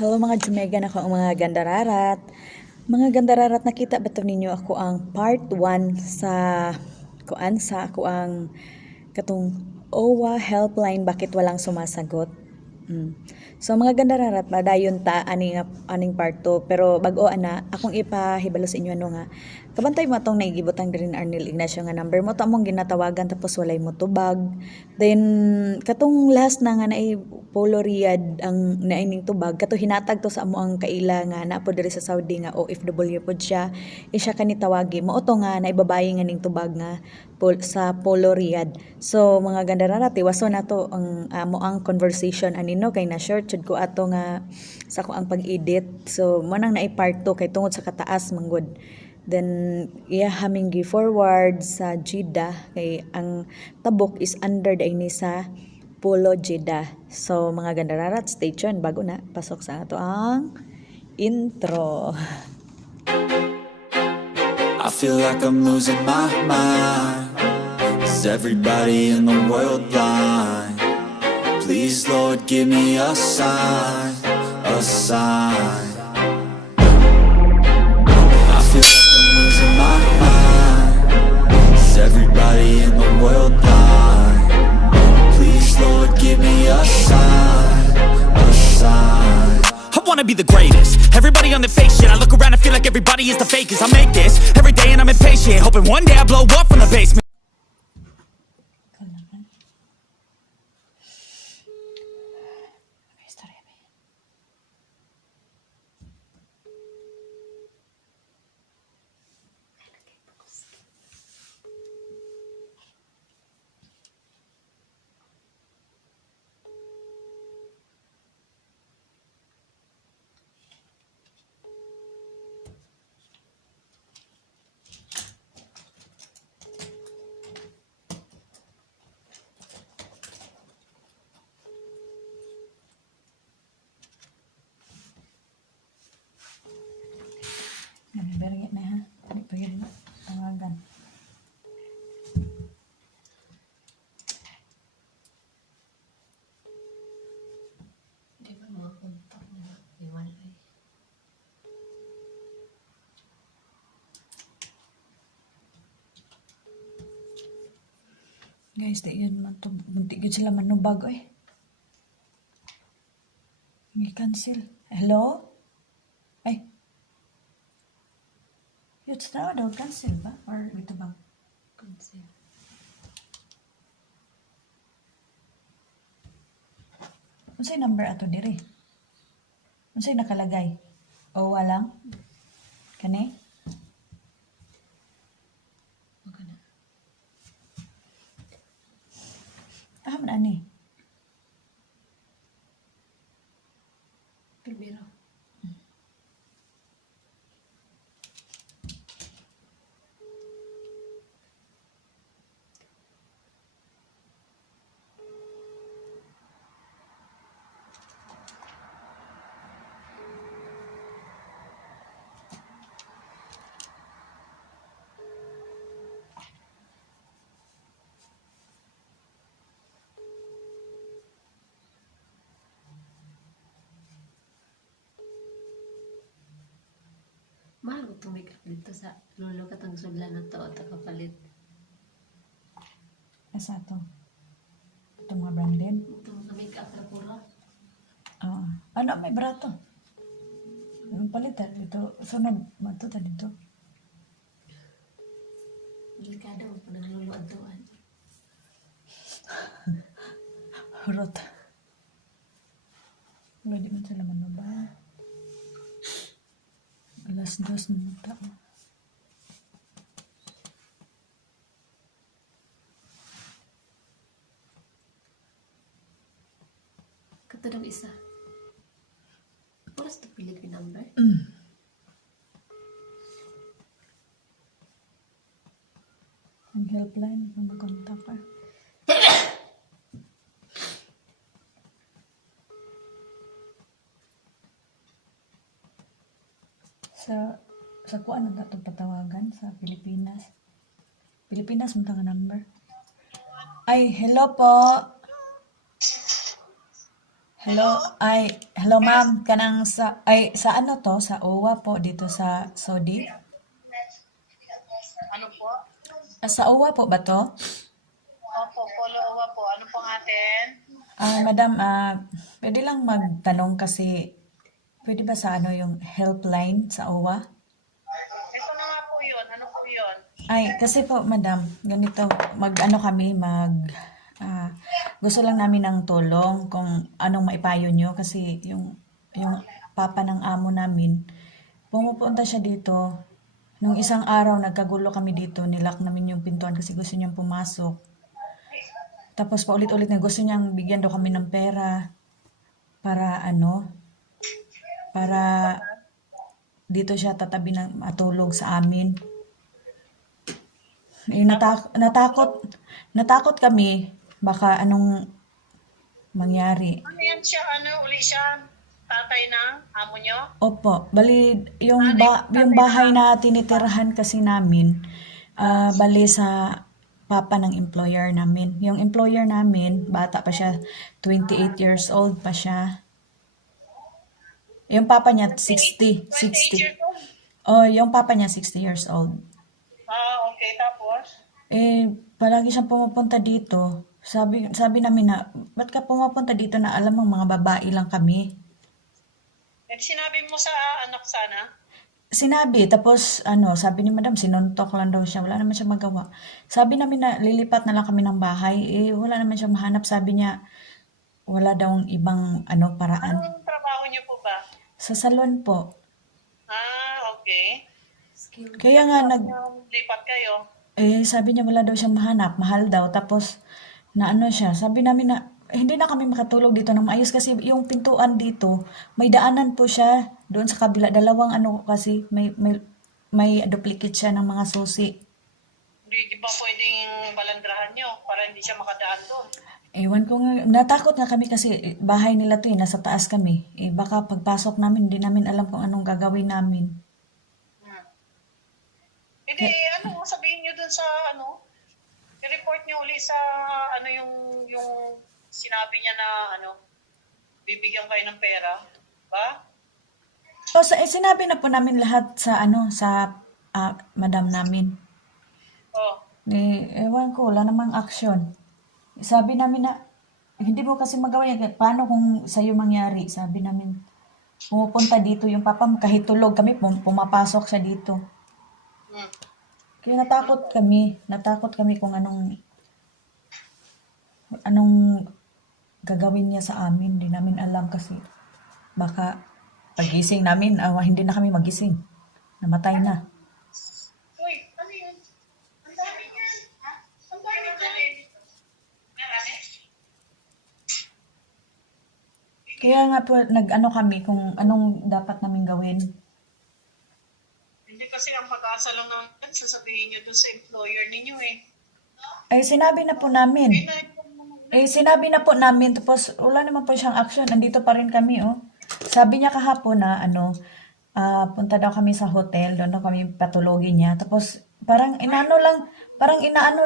Hello mga Jumegan, ako ang mga gandararat. Mga gandararat, nakita ba to ninyo ako ang part 1 sa ako ang katong OWA helpline bakit walang sumasagot. So mga gandararat, madayon ta aning part 2 pero bago ana akong ipahibalo sa inyo ano nga kabantay mo atong naigibutang diri ni Arnel Ignacio nga number mo to among ginatawagan tapos walay mo tubag. Then katong last na nga naay Polo Riyadh ang naining tubag kato hinatag to sa amo ang kaila nga naa po diri sa Saudi nga OFW pod siya. Siya kani tawagi mo to nga naibabayi nga ning tubag nga sa Polo Riyadh. So mga gandararat tiwaso na to ang amo ang conversation anino kay na short jud ko ato nga sa ko ang pag-edit. So mo nang naay part 2 kay tungod sa kataas manggod. Then haming gi forward sa Jeddah kay ang tabok is under ini sa Polo Jeddah. So mga gandararat, stay tuned bago na pasok sa ato ang intro. I feel like I'm losing my mind. Is everybody in the world blind? Please, Lord, give me a sign, a sign. I feel like I'm losing my mind. Is everybody in the world blind? Please, Lord, give me a sign, a sign. I wanna be the greatest. Everybody on the fake shit. I look around and feel like everybody is the fakest. I make this every day and I'm impatient, hoping one day I blow up from the basement. Nabiberget na ha. Hindi pa yun tawagan. Di ba mga kontak na iwalay? Guys, di yun man to. Munti yun sila manubag eh. I-cancel. Hello? Ay. Yun sa daw cancel ba? Or ito ba? Cancel. Unsay number ato diri? Unsay nakalagay? O walang? Kani? Wag na. Man ani. Primero. Mahal ko tumikap dito sa lolo katang sudlan na to at kapalit. Asa to? Ito mga branded? Itong make-up na pura. Oo. Ano may brato? Yung palitan ito. Sunod. Matuta dito. Delikado pa ng lolo at doan. Hurot. Wala di man sila manubay. Alas 2 na tao. Kato daw isa. Oras to Philippine number. Ang helpline. Kung makontak ka. Sa kuan na itong patawagan sa Pilipinas. Pilipinas mo nga number. Ay, hello po. Hello ma'am, kanang sa ano to, sa OWA po dito sa Saudi? Ano po? Sa OWA po ba to? Opo, follow po. Ano pong atin? Madam, pwede lang magtanong kasi pwede ba sa ano yung helpline sa OWA? Ito na nga po yun. Ano po yun? Kasi po madam, ganito, mag-ano kami, gusto lang namin ng tulong kung anong maipayo nyo kasi yung papa ng amo namin, pumupunta siya dito. Nung isang araw, nagkagulo kami dito, nilak namin yung pintuan kasi gusto niyang pumasok. Tapos paulit-ulit na gusto niyang bigyan daw kami ng pera para para dito siya tatabi ng matulog sa amin. Natakot kami baka anong mangyari. Ano yan siya? Ano uli siya? Tatay ng amo nyo? Opo, bali yung bahay na tinitirahan kasi namin, bali sa papa ng employer namin. Yung employer namin, bata pa siya, 28 years old pa siya. Yung papa niya 28 60. years old? Oh, yung papa niya 60 years old. Okay. Tapos? Palagi siyang pumupunta dito. Sabi namin na, ba't ka pumupunta dito na alam mong mga babae lang kami? Sinabi mo sa anak sana? Sinabi, tapos sabi ni madam, sinuntok lang daw siya, wala naman siya magawa. Sabi namin na lilipat na lang kami ng bahay, wala naman siya mahanap. Sabi niya, wala daw ibang paraan. Anong trabaho niyo po ba? Sa salon po. Okay. Kaya nga Lipat kayo. sabi niya wala daw siyang mahanap, mahal daw. Tapos, siya, sabi namin na, hindi na kami makatulog dito ng maayos kasi yung pintuan dito, may daanan po siya doon sa kabila. Dalawang kasi, may duplicate siya ng mga susi. Di ba pwedeng balandrahan nyo para hindi siya makadaan doon? Ewan ko nga, natakot nga kami kasi bahay nila to nasa taas kami. Baka pagpasok namin, hindi namin alam kung anong gagawin namin. Hindi, sabihin nyo dun sa, i-report nyo uli sa, yung sinabi niya na, bibigyan kayo ng pera. Ba? Sinabi na po namin lahat sa, madam namin. Ewan ko, wala namang action. Sabi namin na, hindi mo kasi magawa yan. Paano kung sa'yo mangyari? Sabi namin, pumupunta dito yung papa mo, kahit tulog kami, pumapasok siya dito. Kaya natakot kami kung anong gagawin niya sa amin. Hindi namin alam kasi baka pagising namin, hindi na kami magising. Namatay na. Uy, ano yun? Ang dami yan. Ang dami yan. Kaya nga po, kami kung anong dapat namin gawin. Hindi kasi ang pag-asa lang naman, sasabihin nyo dun sa employer ninyo Sinabi na po namin. Sinabi na po namin, tapos wala naman po siyang action. Nandito pa rin kami, Sabi niya kahapon na, punta daw kami sa hotel, doon daw kami patulogin niya. Tapos, parang inaano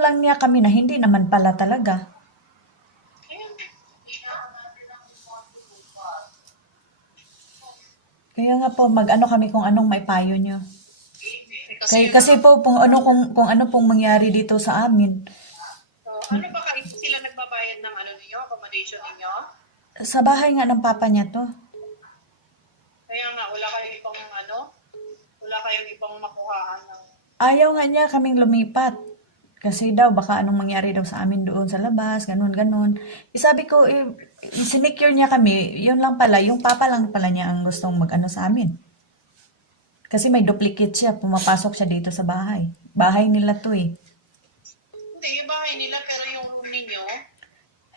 lang niya kami na hindi naman pala talaga. Kaya nga po, kami kung anong maipayo niyo. Kasi po, kung ano pong mangyari dito sa amin. Ano ba kayo sila nagbabayad ng ninyo, accommodation ninyo? Sa bahay nga ng papa niya to. Kaya nga, wala kayong ibang makuhaan ng... Ayaw nga niya kaming lumipat. Kasi daw, baka anong mangyari daw sa amin doon sa labas, ganun. Sabi ko, sinecure niya kami, yun lang pala, yung papa lang pala niya ang gustong sa amin. Kasi may duplicate siya, pumapasok siya dito sa bahay. Bahay nila to Hindi, yung bahay nila, pero yung room ninyo,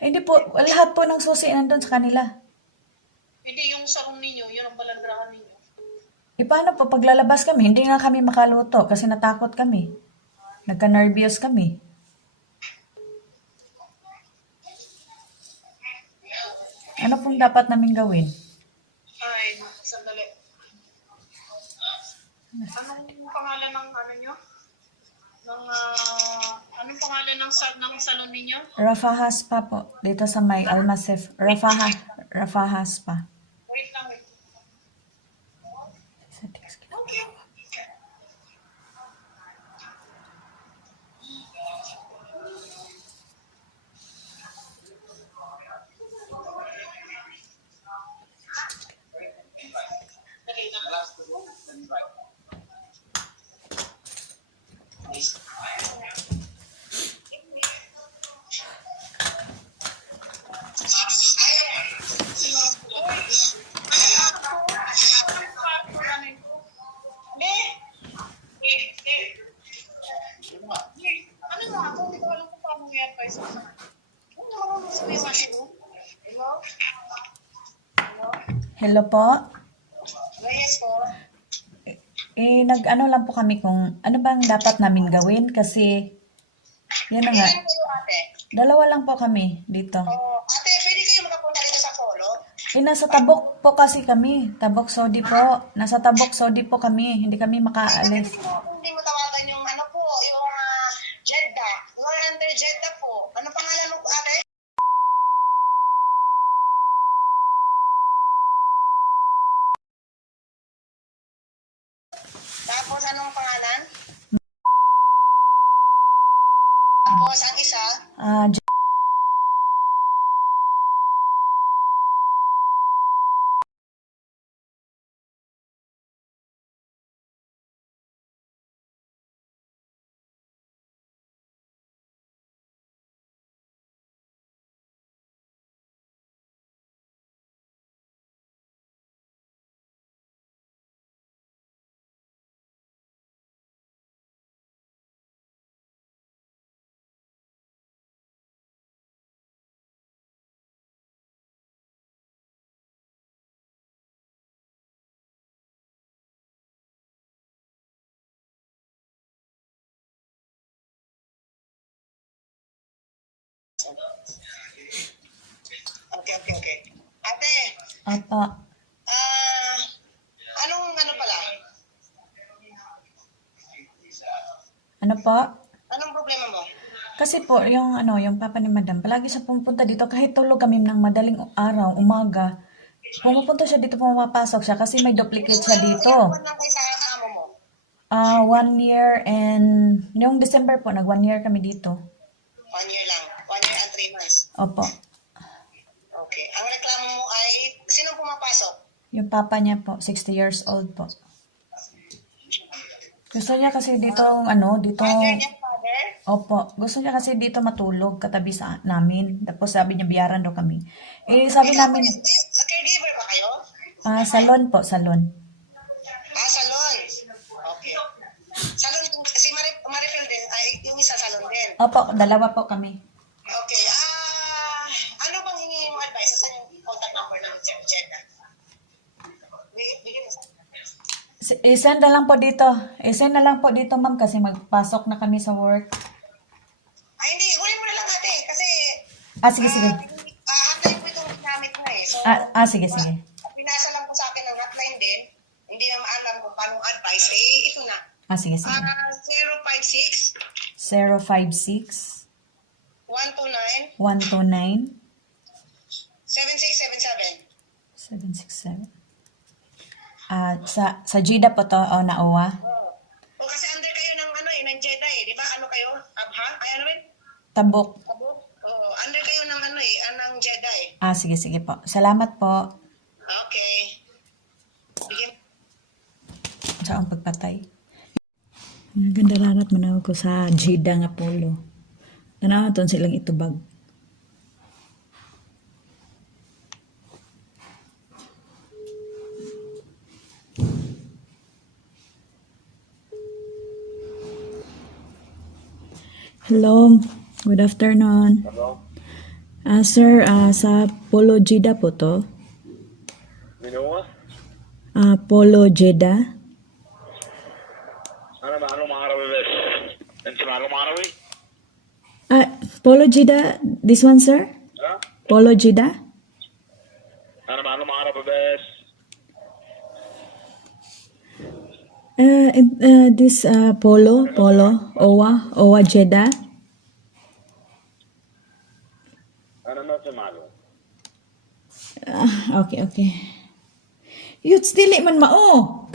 Hindi po, lahat po ng susi nandun sa kanila. hindi yung sa room ninyo, yun ang balandrahan ninyo. Paano po, paglalabas kami, hindi nga kami makaluto kasi natakot kami. Nagka-nervyos kami. Ano pong dapat namin gawin? Sandali. Anong pangalan ng nyo? Anong pangalan ng salon ninyo? Rafahas pa po, dito sa may Almasif. Rafahas pa. Wait lang, wait. Okay. Ano mo ako? Hindi ko alam kung paano i-advise mo sa kanya. Ano naman mo sabihin mo siya? Hello? Hello po. Yes po. Nag-ano lang po kami kung ano bang dapat namin gawin kasi yun na nga. Ilan kayo ate? Dalawa lang po kami dito. Ate, pwede kayo makapunta dito sa Polo? Nasa Tabok po kasi kami. Tabok Sodi po. Nasa Tabok Sodi po kami. Hindi kami makaalis. Hindi mo tawagan yung ano po, yung Jeddah. You are under Jeddah po. Ano pangalan mo po ate? Tapos anong pangalan? Tapos ang isa? Okay. Ate, Apa. anong ano pala? Ano po? Anong problema mo? Kasi po, yung papa ni madam, palagi siya pumupunta dito kahit tulog kami ng madaling araw, umaga. Pumupunta siya dito, pumapasok siya kasi may duplicate siya dito. Ilan lang kayo sa amo mo? 1 year and, yung December po, 1 year kami dito. 1 year lang. 1 year and 3 months. Opo. Okay. Ang reklamo mo ay, sinong pumapasok? Yung papa niya po, 60 years old po. Gusto niya kasi dito, dito, Father niya, father? opo, gusto niya kasi dito matulog katabi sa namin. Tapos sabi niya, biyaran daw kami. Sabi namin, Caregiver ba kayo? salon po, salon. Salon. Okay. Salon, si Marifel din, ay yung isa salon din. Opo, dalawa po kami. Okay. Ano bang hingin mo advice? Saan yung contact number ng Jeddah? Bigyan mo sa I-send na lang po dito. I-send na lang po dito, ma'am, kasi magpasok na kami sa work. Ay, hindi. Huli mo na lang ate. Kasi, Sige. hotline po itong ginamit mo eh. So, Sige. pinasa lang po sa akin ng hotline din. Hindi na maalam kung paano advice. Ito na. Sige. 056 056 129 129 7677. 767. Sa Jeddah po to, Naowa. O kasi under kayo ng Jeddah eh. Di ba? Ano kayo? Abha? Ay ano yun? Tabok. Under kayo ng ng Jeddah eh. Sige po. Salamat po. Okay. Bigyan. Sa ang pagpatay. Ganda rarat man ako sa Jeddah nga polo. Tanaw ton silang itubag. Hello, good afternoon. Hello? Sir, sa Polo Jeddah po to. Minuwa? Polo Jeddah. Ano mangarawi bes? Ano mangarawi? Polo Jeddah, this one, sir? Ha? Polo Jeddah? Ano mangarawi bes? This Polo, Owa Jeddah. Ano na si Malo? Okay, okay. Yuts, dili man mao.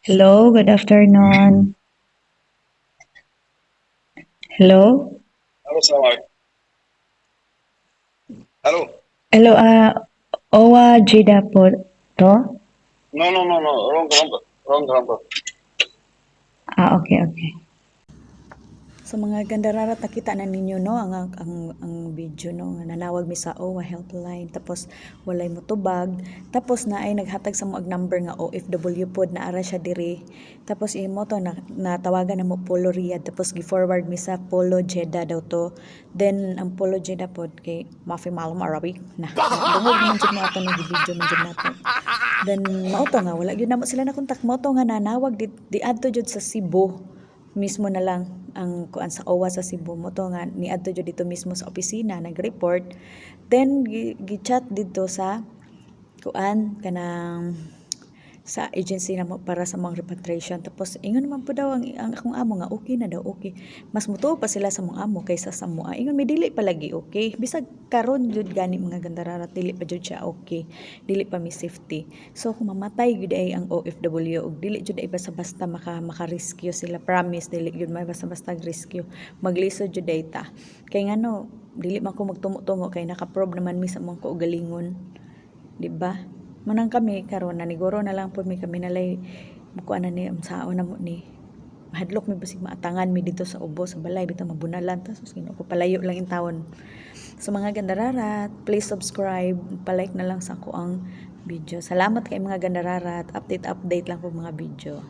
Hello, good afternoon. Hello? Halo, salamat. Halo. Hello, Owa Jida po to? No. Wrong number. Okay, okay. So mga gandararat, nakita na ninyo no ang video no nga nanawag mi sa OWA helpline tapos walay motubag tapos na ay naghatag sa moag number nga OFW pod na ara siya diri tapos imo to natawagan na mo Polo Riyadh tapos gi-forward mi sa Polo Jeddah daw to then ang Polo Jeddah pod kay mafi malum Arabic na dungog man jud mo ato no video man jud nato then mao to nga wala gyud namo sila na kontak mo to nga nanawag di adto jud sa Cebu mismo na lang ang kuan sa OWA sa Cebu mo to nga niadto jud dito mismo sa opisina nag-report then gi-chat dito sa kuan kanang sa agency na para sa mga repatriation tapos ingon naman po daw ang akong amo nga okay na daw okay mas mutuo pa sila sa mong amo kaysa sa mua ingon may dili pa lagi okay bisag karon jud gani mga gandararat dili pa jud siya okay dili pa mi safety so kung mamatay jud ay ang OFW ug dili jud ay basta-basta maka-rescue sila promise dili jud may basta-basta rescue maglisod jud ay ta kay ngano dili man ko magtumo-tumo kay naka-probe naman mi sa mga kaugalingon di ba manang kami karon na niguro na lang po kami nalay mukuan na ni amsaon na mo ni mahadlok mi basig maatangan mi dito sa ubo sa balay bitaw mabunalan ta sus ko palayo lang in taon so mga gandararat please subscribe pa-like na lang sa ako ang video salamat kay mga gandararat update lang po mga video